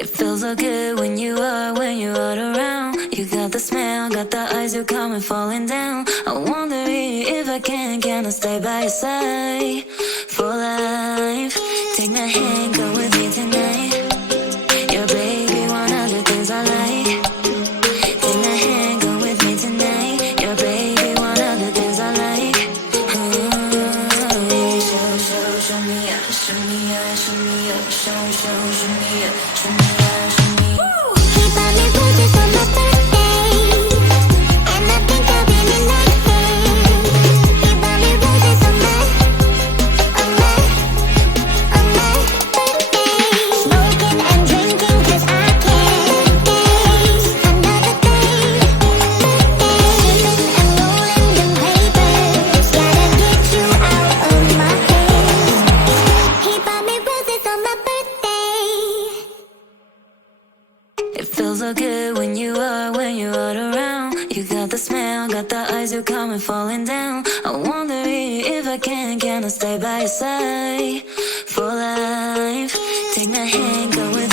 It feels so good when you're around. You got the smell, got the eyes, you come and falling down. I wonder if I can I stay by your side for life? Take my hand, go with me tonight. Your baby, one of the things I like. Take my hand, go with me tonight. Your baby, one of the things I like. Show me up, show me up, show me up, show me up, show me up, show me up. He bought me roses on my birthday, and I think I'll be in nothing. He bought me roses on my birthday. Smoking and drinking 'cause I can't taste another day. Sipping and rolling them papers, gotta get you out of my head. He bought me roses on my birthday. It feels so good when you're around. You got the smell, got the eyes, you come and falling down. I wonder if I can I stay by your side for life? Take my hand, go with